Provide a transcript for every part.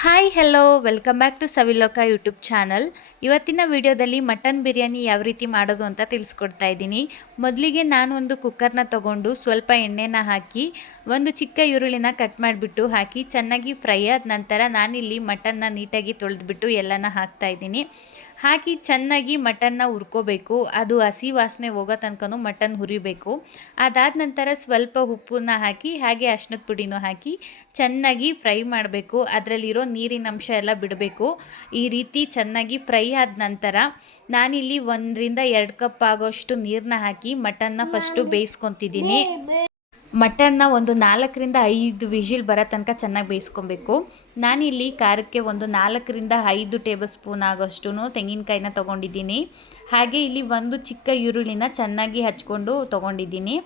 Hi hello welcome back to Saviloka YouTube channel. ಇವತ್ತಿನ ವಿಡಿಯೋದಲ್ಲಿ mutton biryani ಯಾವ ರೀತಿ ಮಾಡೋದು ಅಂತ ತಿಳಿಸ್ಕೊಡ್ತಾ ಇದ್ದೀನಿ. ಮೊದಲಿಗೆ ನಾನು ಒಂದು ಕುಕ್ಕರ್ನ ತೊಗೊಂಡು ಸ್ವಲ್ಪ ಎಣ್ಣೆನ ಹಾಕಿ ಒಂದು ಚಿಕ್ಕ ಈರುಳ್ಳಿನ ಕಟ್ ಮಾಡಿಬಿಟ್ಟು ಹಾಕಿ ಚೆನ್ನಾಗಿ ಫ್ರೈ ಆದ ನಂತರ ನಾನಿಲ್ಲಿ ಮಟನ್ನ ನೀಟಾಗಿ ತೊಳೆದ್ಬಿಟ್ಟು ಎಲ್ಲನ ಹಾಕ್ತಾ ಇದ್ದೀನಿ. ಹಾಕಿ ಚೆನ್ನಾಗಿ ಮಟನ್ನ ಹುರ್ಕೋಬೇಕು. ಅದು ಹಸಿ ವಾಸನೆ ಹೋಗೋ ತನಕನೂ ಮಟನ್ ಹುರಿಬೇಕು. ಅದಾದ ನಂತರ ಸ್ವಲ್ಪ ಉಪ್ಪನ್ನ ಹಾಕಿ ಹಾಗೆ ಅರಿಶಿಣದ ಪುಡಿನೂ ಹಾಕಿ ಚೆನ್ನಾಗಿ ಫ್ರೈ ಮಾಡಬೇಕು. ಅದರಲ್ಲಿರೋ ನೀರಿನ ಅಂಶ ಎಲ್ಲ ಬಿಡಬೇಕು. ಈ ರೀತಿ ಚೆನ್ನಾಗಿ ಫ್ರೈ ಆದ ನಂತರ ನಾನಿಲ್ಲಿ 1-2 ಕಪ್ ಆಗೋಷ್ಟು ನೀರನ್ನ ಹಾಕಿ ಮಟನ್ನ ಫಸ್ಟು ಬೇಯಿಸ್ಕೊತಿದ್ದೀನಿ. ಮಟನ್ನ ಒಂದು 4-5 ವಿಷಿಲ್ ಬರೋ ತನಕ ಚೆನ್ನಾಗಿ ಬೇಯಿಸ್ಕೊಬೇಕು. ನಾನಿಲ್ಲಿ ಖಾರಕ್ಕೆ ಒಂದು 4-5 ಟೇಬಲ್ ಸ್ಪೂನ್ ಆಗೋಷ್ಟು ತೆಂಗಿನಕಾಯಿನ ತೊಗೊಂಡಿದ್ದೀನಿ. ಹಾಗೆ ಇಲ್ಲಿ ಒಂದು ಚಿಕ್ಕ ಈರುಳ್ಳಿನ ಚೆನ್ನಾಗಿ ಹಚ್ಕೊಂಡು ತೊಗೊಂಡಿದ್ದೀನಿ.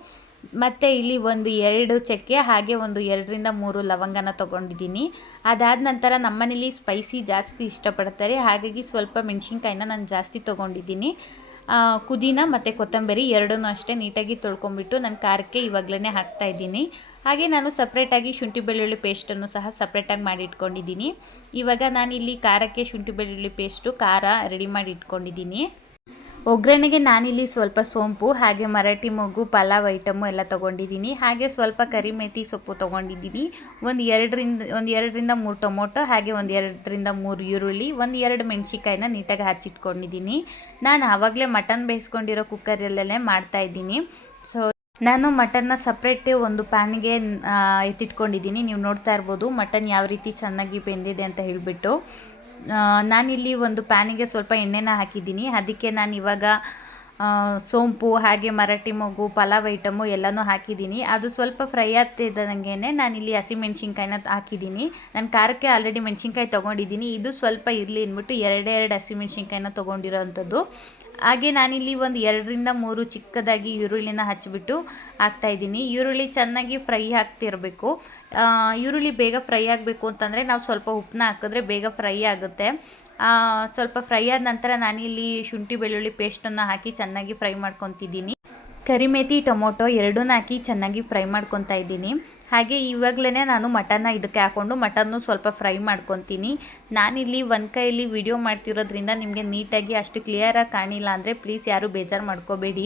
ಮತ್ತು ಇಲ್ಲಿ ಒಂದು 2 ಚಕ್ಕೆ ಹಾಗೆ ಒಂದು 2-3 ಲವಂಗನ ತೊಗೊಂಡಿದ್ದೀನಿ. ಅದಾದ ನಂತರ ನಮ್ಮನೇಲಿ ಸ್ಪೈಸಿ ಜಾಸ್ತಿ ಇಷ್ಟಪಡ್ತಾರೆ, ಹಾಗಾಗಿ ಸ್ವಲ್ಪ ಮೆಣಸಿನ್ಕಾಯಿನ ನಾನು ಜಾಸ್ತಿ ತೊಗೊಂಡಿದ್ದೀನಿ. ಪುದೀನ ಮತ್ತು ಕೊತ್ತಂಬರಿ ಎರಡನ್ನೂ ಅಷ್ಟೇ ನೀಟಾಗಿ ತೊಳ್ಕೊಂಬಿಟ್ಟು ನಾನು ಖಾರಕ್ಕೆ ಇವಾಗಲೇ ಹಾಕ್ತಾಯಿದ್ದೀನಿ. ಹಾಗೆ ನಾನು ಸಪ್ರೇಟಾಗಿ ಶುಂಠಿ ಬೆಳ್ಳುಳ್ಳಿ ಪೇಸ್ಟನ್ನು ಸಹ ಸಪ್ರೇಟಾಗಿ ಮಾಡಿ ಇಟ್ಕೊಂಡಿದ್ದೀನಿ. ಇವಾಗ ನಾನಿಲ್ಲಿ ಖಾರಕ್ಕೆ ಶುಂಠಿ ಬೆಳ್ಳುಳ್ಳಿ ಪೇಸ್ಟು ಖಾರ ರೆಡಿ ಮಾಡಿ ಇಟ್ಕೊಂಡಿದ್ದೀನಿ. ಒಗ್ಗರಣೆಗೆ ನಾನಿಲ್ಲಿ ಸ್ವಲ್ಪ ಸೋಂಪು ಹಾಗೆ ಮರಾಠಿ ಮೊಗ್ಗು ಪಲಾವ್ ಐಟಮು ಎಲ್ಲ ತೊಗೊಂಡಿದ್ದೀನಿ. ಹಾಗೆ ಸ್ವಲ್ಪ ಕರಿಮೇಥಿ ಸೊಪ್ಪು ತೊಗೊಂಡಿದ್ದೀನಿ. ಒಂದು 2-3 ಟೊಮೊಟೊ ಹಾಗೆ 1-2-3 ಈರುಳ್ಳಿ, 1-2 ಮೆಣಸಿನ್ಕಾಯಿನ ನೀಟಾಗಿ ಹಚ್ಚಿಟ್ಕೊಂಡಿದ್ದೀನಿ. ನಾನು ಆವಾಗಲೇ ಮಟನ್ ಬೇಯಿಸ್ಕೊಂಡಿರೋ ಕುಕ್ಕರಲ್ಲೇ ಮಾಡ್ತಾಯಿದ್ದೀನಿ. ಸೊ ನಾನು ಮಟನ್ನ ಸಪ್ರೇಟ್ ಒಂದು ಪ್ಯಾನಿಗೆ ಎತ್ತಿಟ್ಕೊಂಡಿದ್ದೀನಿ. ನೀವು ನೋಡ್ತಾ ಇರ್ಬೋದು ಮಟನ್ ಯಾವ ರೀತಿ ಚೆನ್ನಾಗಿ ಬೆಂದಿದೆ ಅಂತ ಹೇಳಿಬಿಟ್ಟು. ನಾನಿಲ್ಲಿ ಒಂದು ಪ್ಯಾನಿಗೆ ಸ್ವಲ್ಪ ಎಣ್ಣೆನ ಹಾಕಿದ್ದೀನಿ. ಅದಕ್ಕೆ ನಾನು ಇವಾಗ ಸೋಂಪು ಹಾಗೆ ಮರಾಠಿ ಮೊಗ್ಗು ಪಲಾವ್ ಐಟಮು ಎಲ್ಲನೂ ಹಾಕಿದ್ದೀನಿ. ಅದು ಸ್ವಲ್ಪ ಫ್ರೈ ಆಗ್ತಿದ್ದಂಗೆ ನಾನಿಲ್ಲಿ ಹಸಿಮೆಣ್ಸಿನ್ಕಾಯಿನ ಹಾಕಿದ್ದೀನಿ. ನಾನು ಖಾರಕ್ಕೆ ಆಲ್ರೆಡಿ ಮೆಣಸಿನ್ಕಾಯಿ ತೊಗೊಂಡಿದ್ದೀನಿ. ಇದು ಸ್ವಲ್ಪ ಇರಲಿ ಅಂದ್ಬಿಟ್ಟು 2 ಹಸಿಮೆಣ್ಸಿನ್ಕಾಯಿನ ತೊಗೊಂಡಿರೋವಂಥದ್ದು. ಹಾಗೆ ನಾನಿಲ್ಲಿ ಒಂದು 2-3 ಚಿಕ್ಕದಾಗಿ ಈರುಳ್ಳಿನ ಹಚ್ಚಿಬಿಟ್ಟು ಹಾಕ್ತಾಯಿದ್ದೀನಿ. ಈರುಳ್ಳಿ ಚೆನ್ನಾಗಿ ಫ್ರೈ ಆಗ್ತಿರಬೇಕು. ಈರುಳ್ಳಿ ಬೇಗ ಫ್ರೈ ಆಗಬೇಕು ಅಂತಂದರೆ ನಾವು ಸ್ವಲ್ಪ ಉಪ್ಪನ್ನ ಹಾಕಿದ್ರೆ ಬೇಗ ಫ್ರೈ ಆಗುತ್ತೆ. ಸ್ವಲ್ಪ ಫ್ರೈ ಆದ ನಂತರ ನಾನಿಲ್ಲಿ ಶುಂಠಿ ಬೆಳ್ಳುಳ್ಳಿ ಪೇಸ್ಟನ್ನು ಹಾಕಿ ಚೆನ್ನಾಗಿ ಫ್ರೈ ಮಾಡ್ಕೊತಿದ್ದೀನಿ. ಕರಿಮೇಥಿ ಟೊಮೊಟೊ ಎರಡನ್ನೂ ಹಾಕಿ ಚೆನ್ನಾಗಿ ಫ್ರೈ ಮಾಡ್ಕೊತಾ ಇದ್ದೀನಿ. ಹಾಗೆ ಇವಾಗಲೇ ನಾನು ಮಟನ್ನ ಇದಕ್ಕೆ ಹಾಕ್ಕೊಂಡು ಮಟನ್ನು ಸ್ವಲ್ಪ ಫ್ರೈ ಮಾಡ್ಕೊತೀನಿ. ನಾನಿಲ್ಲಿ ಒಂದು ಕೈಯಲ್ಲಿ ವಿಡಿಯೋ ಮಾಡ್ತಿರೋದ್ರಿಂದ ನಿಮಗೆ ನೀಟಾಗಿ ಅಷ್ಟು ಕ್ಲಿಯರಾಗಿ ಕಾಣಿಲ್ಲ ಅಂದರೆ ಪ್ಲೀಸ್ ಯಾರೂ ಬೇಜಾರು ಮಾಡ್ಕೋಬೇಡಿ.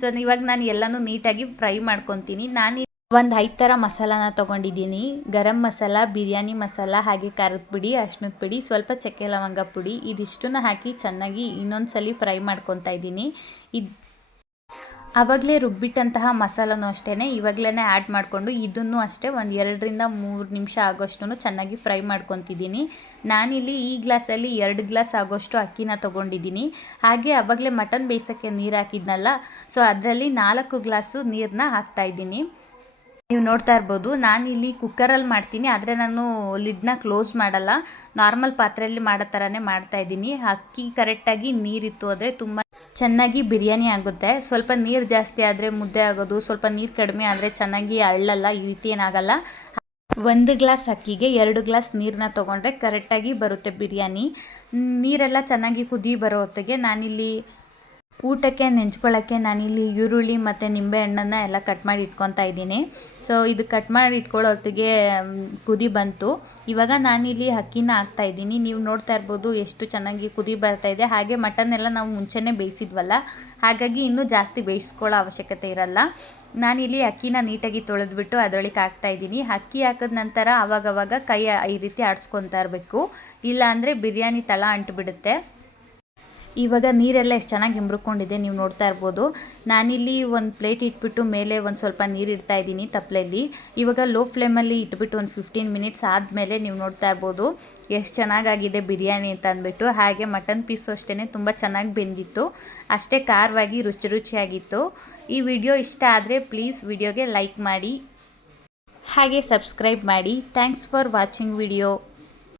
ಸೊ ಇವಾಗ ನಾನು ಎಲ್ಲನೂ ನೀಟಾಗಿ ಫ್ರೈ ಮಾಡ್ಕೊತೀನಿ. ನಾನು ಒಂದು 5 ಥರ ಮಸಾಲಾನ ತೊಗೊಂಡಿದ್ದೀನಿ. ಗರಂ ಮಸಾಲ, ಬಿರಿಯಾನಿ ಮಸಾಲ ಹಾಗೆ ಖಾರದ ಪುಡಿ, ಅರಿಶಿಣದ ಪುಡಿ, ಸ್ವಲ್ಪ ಚಕ್ಕೆ ಲವಂಗ ಪುಡಿ ಇದಿಷ್ಟನ್ನು ಹಾಕಿ ಚೆನ್ನಾಗಿ ಇನ್ನೊಂದು ಸಲ ಫ್ರೈ ಮಾಡ್ಕೊತಾ ಇದ್ದೀನಿ. ಆವಾಗಲೇ ರುಬ್ಬಿಟ್ಟಂತಹ ಮಸಾಲನೂ ಅಷ್ಟೇ ಇವಾಗಲೇ ಆ್ಯಡ್ ಮಾಡಿಕೊಂಡು ಇದನ್ನು ಅಷ್ಟೇ ಒಂದು 2-3 ನಿಮಿಷ ಆಗೋಷ್ಟು ಚೆನ್ನಾಗಿ ಫ್ರೈ ಮಾಡ್ಕೊತಿದ್ದೀನಿ. ನಾನಿಲ್ಲಿ ಈ ಗ್ಲಾಸಲ್ಲಿ 2 ಗ್ಲಾಸ್ ಆಗೋಷ್ಟು ಅಕ್ಕಿನ ತೊಗೊಂಡಿದ್ದೀನಿ. ಹಾಗೆ ಆವಾಗಲೇ ಮಟನ್ ಬೇಯಿಸೋಕ್ಕೆ ನೀರು ಹಾಕಿದ್ನಲ್ಲ, ಸೊ ಅದರಲ್ಲಿ 4 ಗ್ಲಾಸು ನೀರನ್ನ ಹಾಕ್ತಾಯಿದ್ದೀನಿ. ನೀವು ನೋಡ್ತಾ ಇರ್ಬೋದು ನಾನಿಲ್ಲಿ ಕುಕ್ಕರಲ್ಲಿ ಮಾಡ್ತೀನಿ, ಆದರೆ ನಾನು ಲಿಡ್ನ ಕ್ಲೋಸ್ ಮಾಡಲ್ಲ. ನಾರ್ಮಲ್ ಪಾತ್ರೆಯಲ್ಲಿ ಮಾಡೋ ಥರನೇ ಮಾಡ್ತಾಯಿದ್ದೀನಿ. ಅಕ್ಕಿ ಕರೆಕ್ಟಾಗಿ ನೀರಿತ್ತು ಅಂದರೆ ತುಂಬ ಚೆನ್ನಾಗಿ ಬಿರಿಯಾನಿ ಆಗುತ್ತೆ. ಸ್ವಲ್ಪ ನೀರು ಜಾಸ್ತಿ ಆದರೆ ಮುದ್ದೆ ಆಗೋದು, ಸ್ವಲ್ಪ ನೀರು ಕಡಿಮೆ ಆದರೆ ಚೆನ್ನಾಗಿ ಅಳ್ಳಲ್ಲ, ಈ ರೀತಿ ಏನಾಗಲ್ಲ. 1 ಗ್ಲಾಸ್ ಅಕ್ಕಿಗೆ 2 ಗ್ಲಾಸ್ ನೀರನ್ನ ತೊಗೊಂಡ್ರೆ ಕರೆಕ್ಟಾಗಿ ಬರುತ್ತೆ ಬಿರಿಯಾನಿ. ನೀರೆಲ್ಲ ಚೆನ್ನಾಗಿ ಕುದಿ ಬರೋ ಹೊತ್ತಿಗೆ ನಾನಿಲ್ಲಿ ಊಟಕ್ಕೆ ನೆಂಚ್ಕೊಳ್ಳೋಕ್ಕೆ ನಾನಿಲ್ಲಿ ಈರುಳ್ಳಿ ಮತ್ತು ನಿಂಬೆಹಣ್ಣನ್ನು ಎಲ್ಲ ಕಟ್ ಮಾಡಿ ಇಟ್ಕೊತಾ ಇದ್ದೀನಿ. ಸೊ ಇದು ಕಟ್ ಮಾಡಿ ಇಟ್ಕೊಳ್ಳೋ ಹೊತ್ತಿಗೆ ಕುದಿ ಬಂತು. ಇವಾಗ ನಾನಿಲ್ಲಿ ಅಕ್ಕಿನ ಹಾಕ್ತಾಯಿದ್ದೀನಿ. ನೀವು ನೋಡ್ತಾ ಇರ್ಬೋದು ಎಷ್ಟು ಚೆನ್ನಾಗಿ ಕುದಿ ಬರ್ತಾಯಿದೆ. ಹಾಗೆ ಮಟನ್ ಎಲ್ಲ ನಾವು ಮುಂಚೆನೇ ಬೇಯಿಸಿದ್ವಲ್ಲ, ಹಾಗಾಗಿ ಇನ್ನೂ ಜಾಸ್ತಿ ಬೇಯಿಸ್ಕೊಳ್ಳೋ ಅವಶ್ಯಕತೆ ಇರಲ್ಲ. ನಾನಿಲ್ಲಿ ಅಕ್ಕಿನ ನೀಟಾಗಿ ತೊಳೆದ್ಬಿಟ್ಟು ಅದರೊಳಗೆ ಹಾಕ್ತಾಯಿದ್ದೀನಿ. ಅಕ್ಕಿ ಹಾಕಿದ ನಂತರ ಆವಾಗವಾಗ ಕೈ ಈ ರೀತಿ ಆಡಿಸ್ಕೊತಾ ಇರಬೇಕು, ಇಲ್ಲಾಂದರೆ ಬಿರಿಯಾನಿ ತಳ ಅಂಟಿಬಿಡುತ್ತೆ. ಇವಾಗ ನೀರೆಲ್ಲ ಎಷ್ಟು ಚೆನ್ನಾಗಿ ಹಿಂಬ್ರುಕೊಂಡಿದೆ ನೀವು ನೋಡ್ತಾ ಇರ್ಬೋದು. ನಾನಿಲ್ಲಿ ಒಂದು ಪ್ಲೇಟ್ ಇಟ್ಬಿಟ್ಟು ಮೇಲೆ ಒಂದು ಸ್ವಲ್ಪ ನೀರು ಇಡ್ತಾ ಇದ್ದೀನಿ ತಪ್ಪಲೆಯಲ್ಲಿ. ಇವಾಗ ಲೋ ಫ್ಲೇಮಲ್ಲಿ ಇಟ್ಬಿಟ್ಟು ಒಂದು 15 ಮಿನಿಟ್ಸ್ ಆದಮೇಲೆ ನೀವು ನೋಡ್ತಾ ಇರ್ಬೋದು ಎಷ್ಟು ಚೆನ್ನಾಗಾಗಿದೆ ಬಿರಿಯಾನಿ ಅಂತ ಅಂದ್ಬಿಟ್ಟು. ಹಾಗೆ ಮಟನ್ ಪೀಸು ಅಷ್ಟೇ ತುಂಬ ಚೆನ್ನಾಗಿ ಬೆಂದಿತ್ತು, ಅಷ್ಟೇ ಖಾರವಾಗಿ ರುಚಿಯಾಗಿತ್ತು. ಈ ವಿಡಿಯೋ ಇಷ್ಟ ಆದರೆ ಪ್ಲೀಸ್ ವಿಡಿಯೋಗೆ ಲೈಕ್ ಮಾಡಿ ಹಾಗೆ ಸಬ್ಸ್ಕ್ರೈಬ್ ಮಾಡಿ. Thanks for watching video.